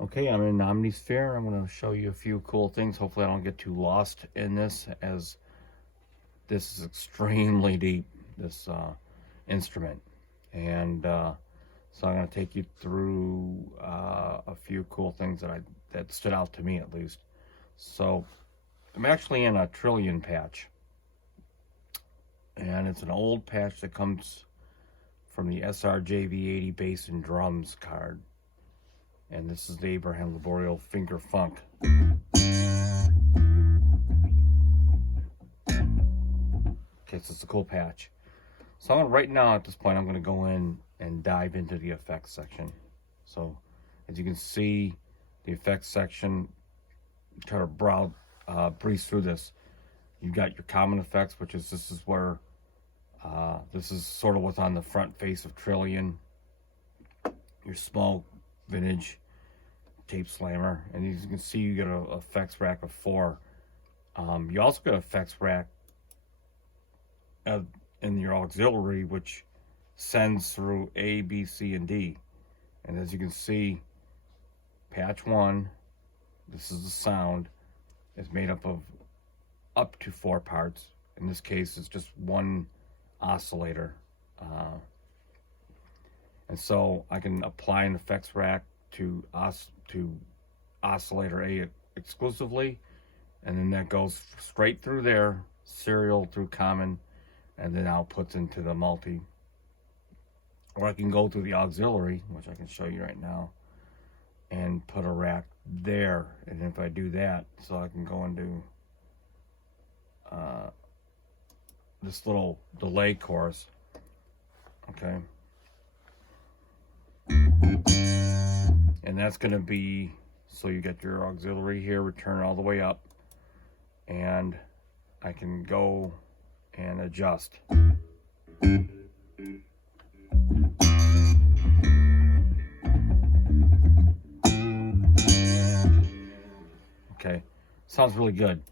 Okay, I'm in Omnisphere. I'm going to show you a few cool things. Hopefully I don't get too lost in this, as this is extremely deep, this instrument. And so I'm going to take you through a few cool things that stood out to me, at least. So I'm actually in a Trillion patch. And it's an old patch that comes from the SRJV80 bass and drums card. And this is the Abraham Laboriel Finger Funk. Okay, so it's a cool patch. So right now at this point, I'm going to go in and dive into the effects section. So as you can see, the effects section, try to breeze through this. You've got your common effects, which is this is where this is sort of what's on the front face of Trillion. Your small vintage tape slammer, and as you can see, you get an effects rack of 4. You also get an effects rack in your auxiliary, which sends through A, B, C, and D. And as you can see, patch 1, this is the sound, is made up of up to 4 parts. In this case, it's just one oscillator. And so I can apply an effects rack to oscillator A exclusively, and then that goes straight through there, serial through common, and then outputs into the multi. Or I can go through the auxiliary, which I can show you right now, and put a rack there. And if I do that, so I can go into this little delay course, okay, and that's going to be, so you get your auxiliary here, return all the way up, and I can go and adjust. Okay, sounds really good.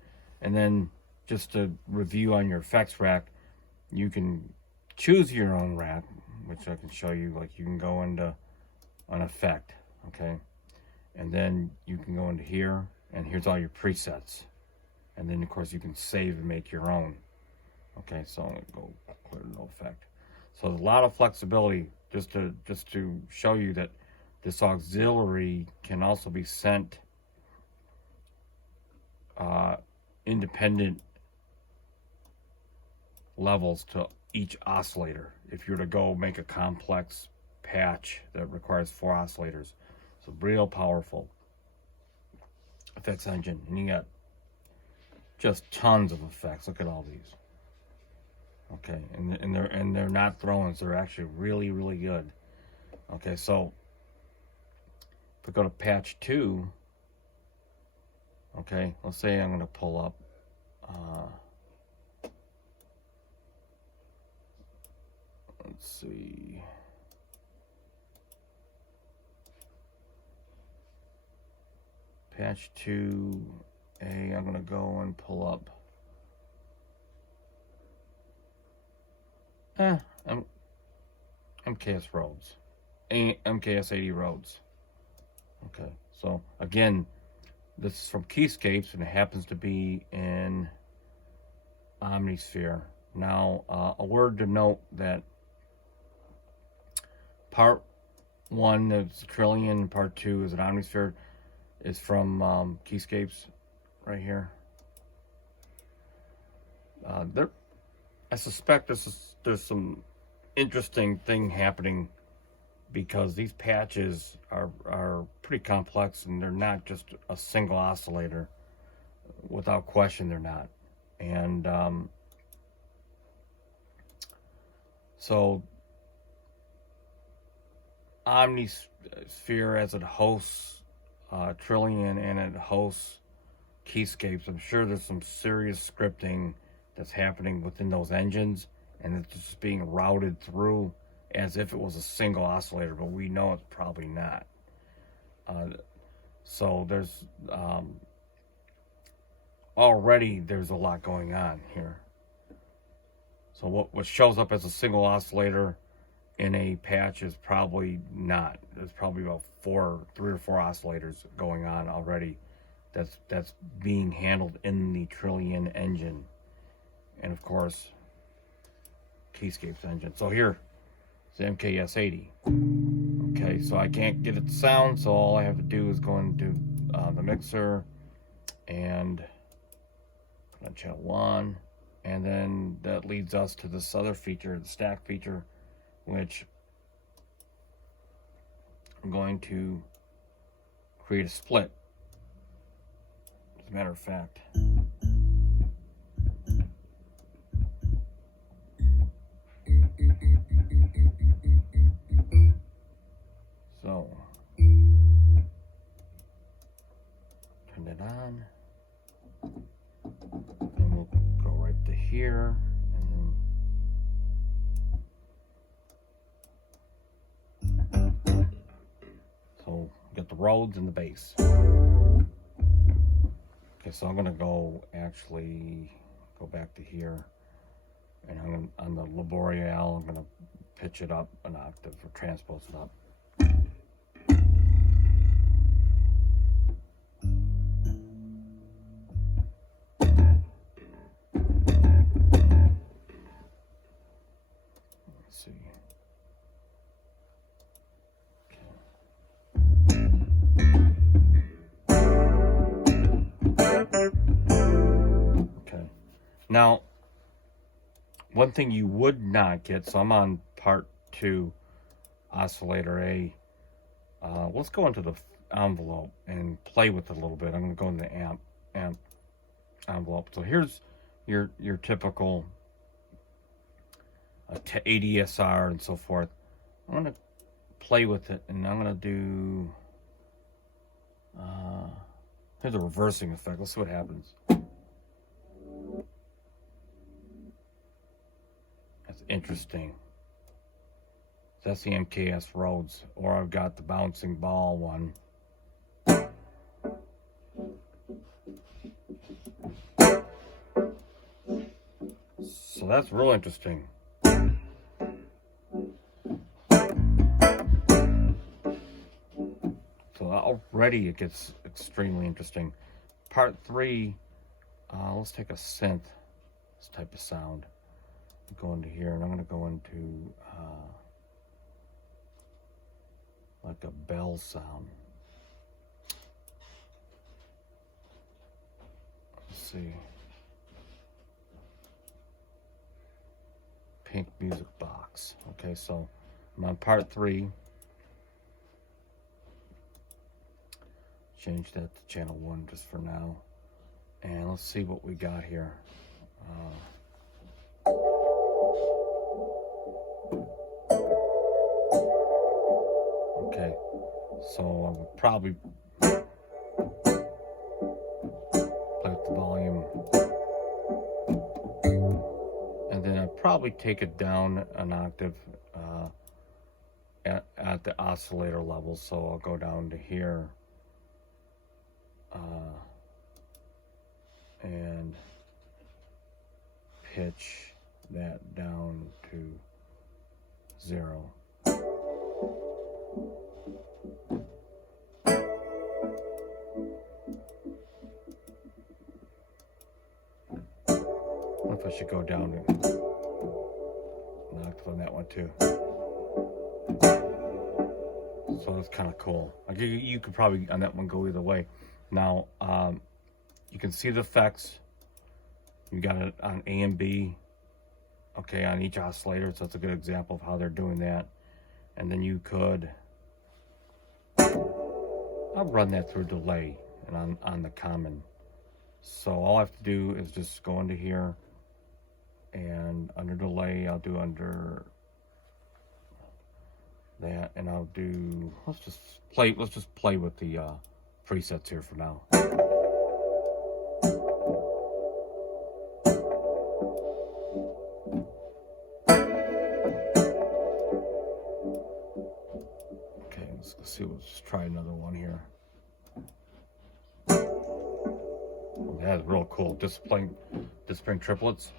And then just to review on your effects rack, you can choose your own rack, which I can show you. Like, you can go into an effect, okay, and then you can go into here, and here's all your presets, and then of course you can save and make your own. Okay, so I'm gonna go clear no effect. So there's a lot of flexibility, just to show you that this auxiliary can also be sent independent levels to each oscillator if you're to go make a complex patch that requires 4 oscillators. So real powerful effects engine, and you got just tons of effects. Look at all these. Okay, and they're not throw-ins, they're actually really, really good. Okay, so if we go to patch 2, okay, let's say I'm going to pull up let's see, patch 2A, I'm going to go and pull up MKS Rhodes, MKS 80 Rhodes. Okay, so again, this is from Keyscapes, and it happens to be in Omnisphere. Now, a word to note that part 1 is Trillion, part 2 is an Omnisphere, is from Keyscapes right here. I suspect there's some interesting thing happening, because these patches are pretty complex, and they're not just a single oscillator. Without question, they're not. And so Omnisphere, as it hosts Trillion and it hosts Keyscapes, I'm sure there's some serious scripting that's happening within those engines, and it's just being routed through as if it was a single oscillator, but we know it's probably not. So there's already there's a lot going on here. So what shows up as a single oscillator in a patch is probably not. There's probably about 3 or 4 oscillators going on already. That's being handled in the Trillion engine, and of course Keyscape's engine. So here, it's the MKS80. Okay, so I can't get it to sound, so all I have to do is go into the mixer and put on channel 1, and then that leads us to this other feature, the stack feature, which I'm going to create a split. As a matter of fact, so turn it on, and we'll go right to here, and then so get the Rhodes and the bass. Okay, so I'm gonna actually go back to here, and I'm gonna, on the Laboriel, I'm gonna pitch it up an octave or transpose it up. Let's see. Okay. Now, one thing you would not get, so I'm on part 2, oscillator A. Let's go into the envelope and play with it a little bit. I'm going to go into the amp envelope. So here's your typical ADSR and so forth. I'm going to play with it, and I'm going to do here's a reversing effect. Let's see what happens. That's interesting. That's the MKS Rhodes, or I've got the bouncing ball one. So that's real interesting. So already it gets extremely interesting. Part 3, let's take a synth, this type of sound. Go into here, and I'm going to go into like a bell sound. Let's see. Pink music box. Okay, so I'm on part 3. Change that to channel 1 just for now. And let's see what we got here. Okay, so I would probably play with the volume, and then I'd probably take it down an octave at the oscillator level. So I'll go down to here and pitch that down to 0. What if I should go down and knock on that one too? So that's kind of cool. Like you could probably on that one go either way. Now you can see the effects. You got it on A and B. Okay, on each oscillator, so that's a good example of how they're doing that. And then you could, I'll run that through delay and on the common. So all I have to do is just go into here, and under delay, I'll do under that, and I'll do, let's just play with the presets here for now. Let's see, let's try another one here. Oh, that's real cool. Just playing triplets.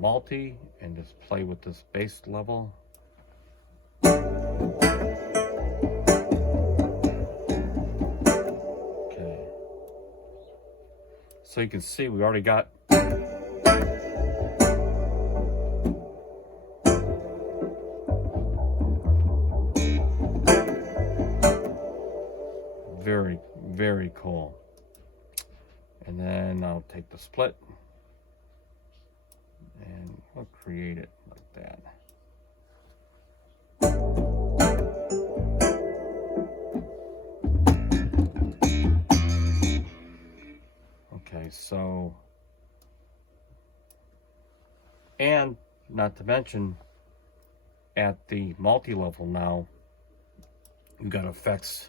multi and just play with this bass level. Okay. So you can see we already got very, very cool. And then I'll take the split and we'll create it like that. Okay, so, and not to mention, at the multi-level now, you've got effects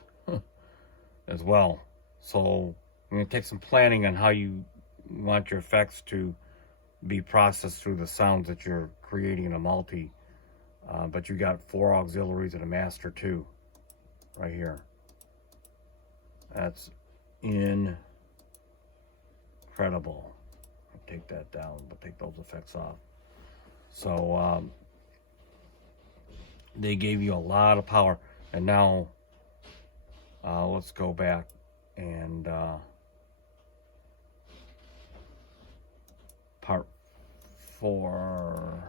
as well. So I'm going to take some planning on how you want your effects to be processed through the sounds that you're creating in a multi. But you got 4 auxiliaries and a master too, right here. That's incredible. I'll take that down, but take those effects off. So they gave you a lot of power. And now let's go back and part 4.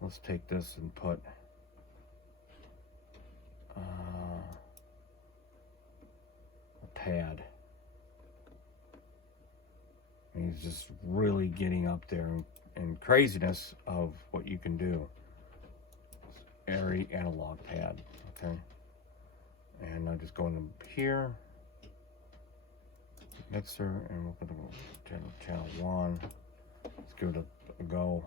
Let's take this and put a pad. And he's just really getting up there in craziness of what you can do. Airy analog pad, okay? And I'll just go into here, mixer, and we're gonna go channel 1. Let's give it a go.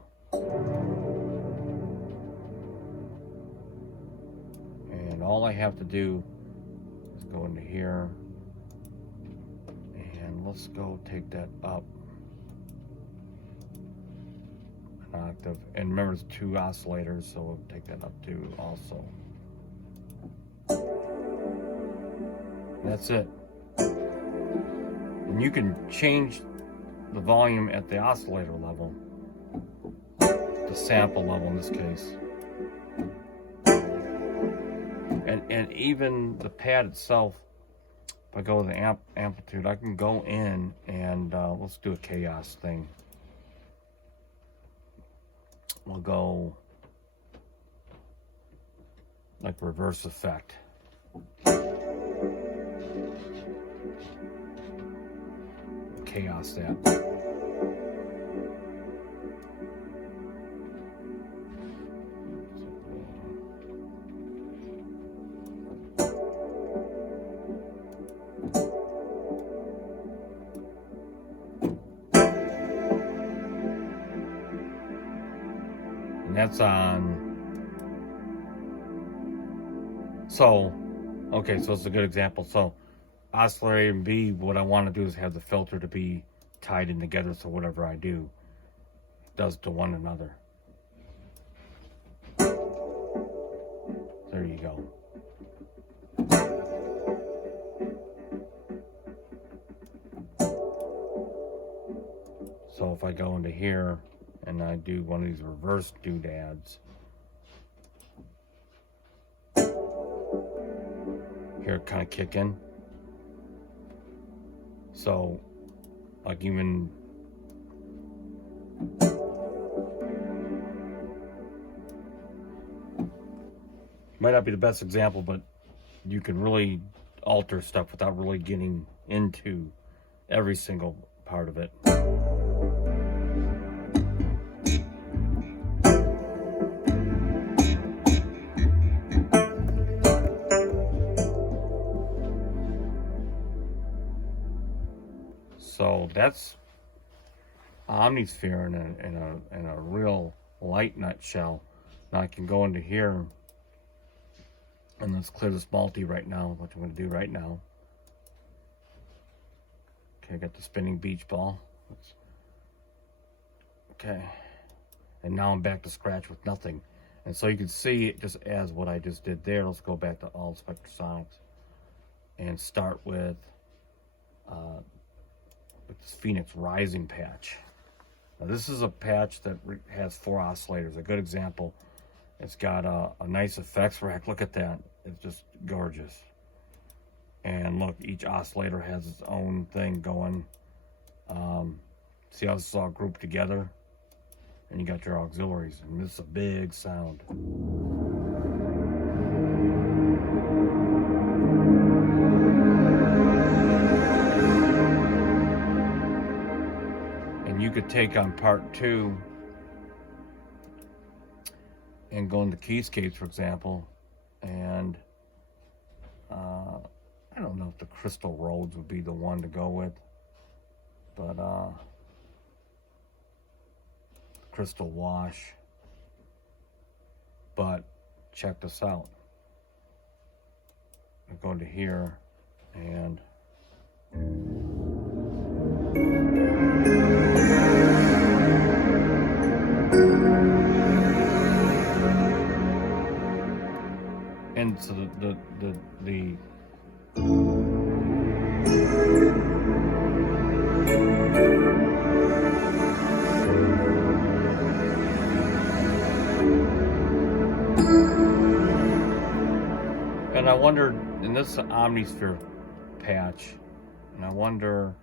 And all I have to do is go into here, and let's go take that up an octave. And remember, it's 2 oscillators, so we'll take that up too also. And that's it. And you can change the volume at the oscillator level, the sample level in this case. And even the pad itself, if I go with the amplitude, I can go in and let's do a chaos thing. We'll go like reverse effect. Chaos that. And that's on. So, okay, so it's a good example. So, oscillator and B, what I want to do is have the filter to be tied in together, so whatever I do does to one another. There you go. So if I go into here and I do one of these reverse doodads, here kind of kick in. So like even might not be the best example, but you can really alter stuff without really getting into every single part of it. So that's Omnisphere in a real light nutshell. Now I can go into here and let's clear this multi right now, what I'm going to do right now. Okay, I got the spinning beach ball. Okay, and now I'm back to scratch with nothing. And so you can see it just as what I just did there. Let's go back to all Spectrasonics and start with this Phoenix Rising patch. Now, this is a patch that has 4 oscillators. A good example. It's got a nice effects rack. Look at that. It's just gorgeous. And look, each oscillator has its own thing going. See how this is all grouped together? And you got your auxiliaries. And this is a big sound. And you could take on part 2 and go into keyscapes, for example, and I don't know if the Crystal Rhodes would be the one to go with, but Crystal Wash. But check this out. I go into here and so the and I wondered, and this is an Omnisphere patch, and I wonder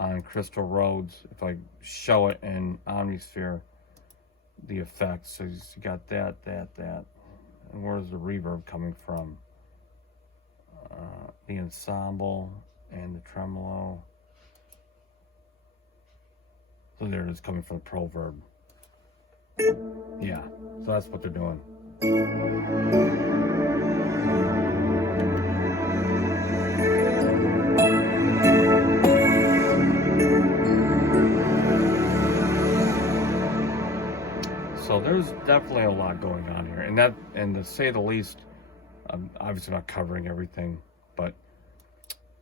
on Crystal Rhodes if I show it in Omnisphere the effects. So you got that. And where's the reverb coming from? The ensemble and the tremolo. So there it is, coming from the proverb. Yeah, so that's what they're doing. So there's definitely a lot going on here, and to say the least, I'm obviously not covering everything, but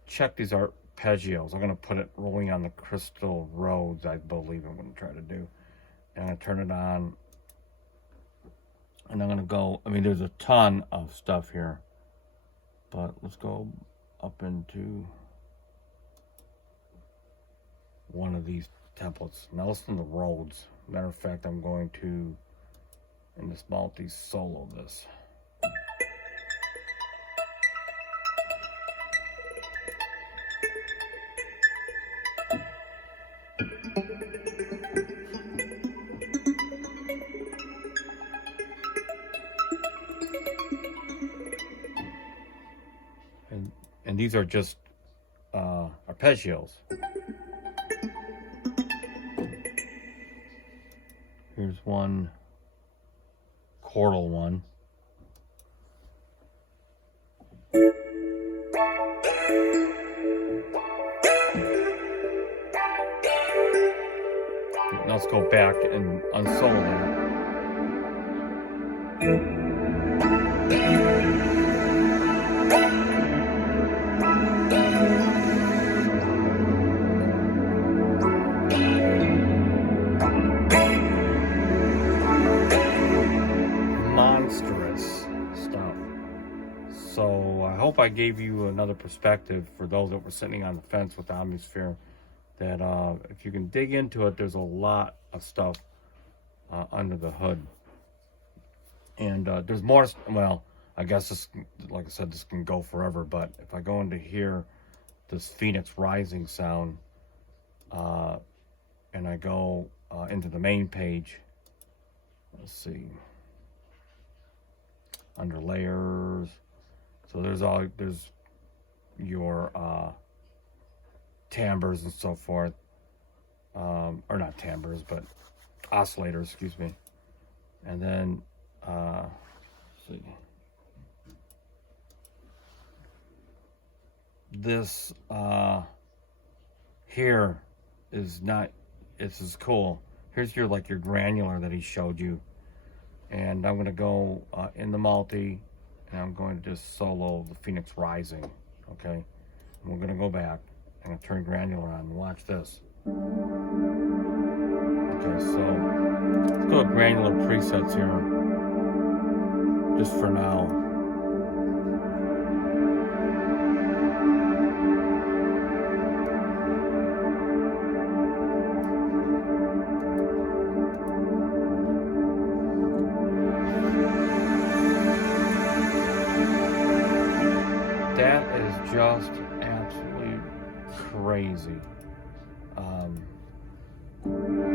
check these arpeggios. I'm going to put it rolling on the Crystal Rhodes, I believe I'm going to try to do. And I'm going to turn it on, and I'm going to go, I mean, there's a ton of stuff here, but let's go up into one of these templates. Now listen to the Rhodes. Matter of fact, I'm going to, in this multi-solo this. And these are just arpeggios. Here's one chordal one. Now let's go back and unsolo that. Monstrous stuff. So I hope I gave you another perspective for those that were sitting on the fence with the Omnisphere, that if you can dig into it, there's a lot of stuff under the hood. And there's more. Well, I guess this, like I said, this can go forever, but if I go into here, this Phoenix Rising sound, and I go into the main page, let's see, under layers, so there's your timbres and so forth, or not timbres, but oscillators, excuse me. And then let's see, this here is not, it's as cool. Here's your, like, your granular that he showed you, and I'm going to go in the multi, and I'm going to just solo the Phoenix Rising. Okay, and we're going to go back. I'm going to turn granular on and watch this. Okay, so let's go with granular presets here, just for now. easy. And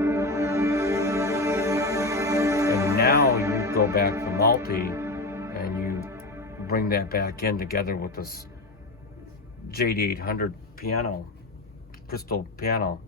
now you go back to multi and you bring that back in together with this JD800 piano, crystal piano.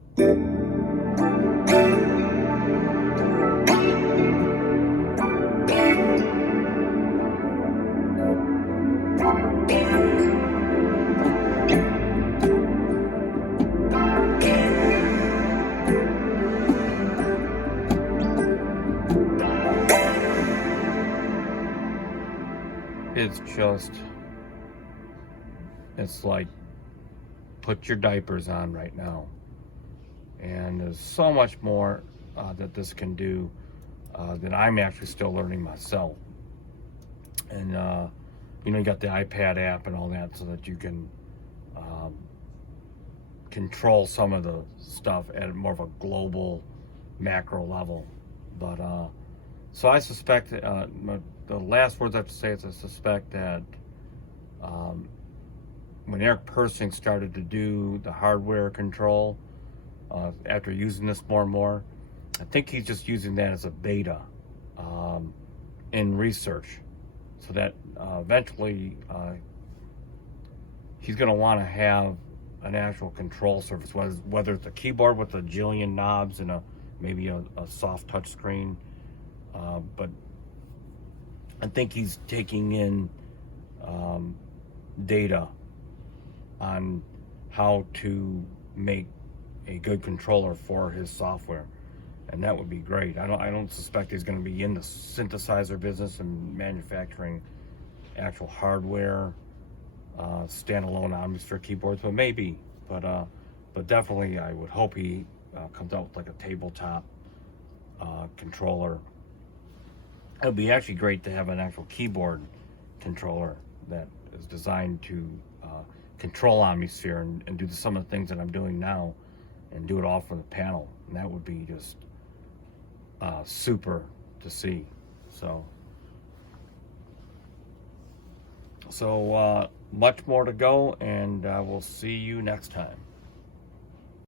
It's like put your diapers on right now. And there's so much more that this can do that I'm actually still learning myself. And you got the iPad app and all that, so that you can control some of the stuff at more of a global macro level. But so I suspect the last words I have to say is I suspect that when Eric Persing started to do the hardware control, after using this more and more, I think he's just using that as a beta in research, so that eventually he's going to want to have an actual control surface, whether it's a keyboard with a jillion knobs and maybe a soft touch screen. But I think he's taking in data on how to make a good controller for his software, and that would be great. I don't suspect he's going to be in the synthesizer business and manufacturing actual hardware, standalone Omnisphere keyboards, but maybe. But definitely, I would hope he comes out with like a tabletop controller. It would be actually great to have an actual keyboard controller that is designed to control Omnisphere and do some of the things that I'm doing now, and do it all from the panel. And that would be just super to see. So much more to go, and we'll see you next time.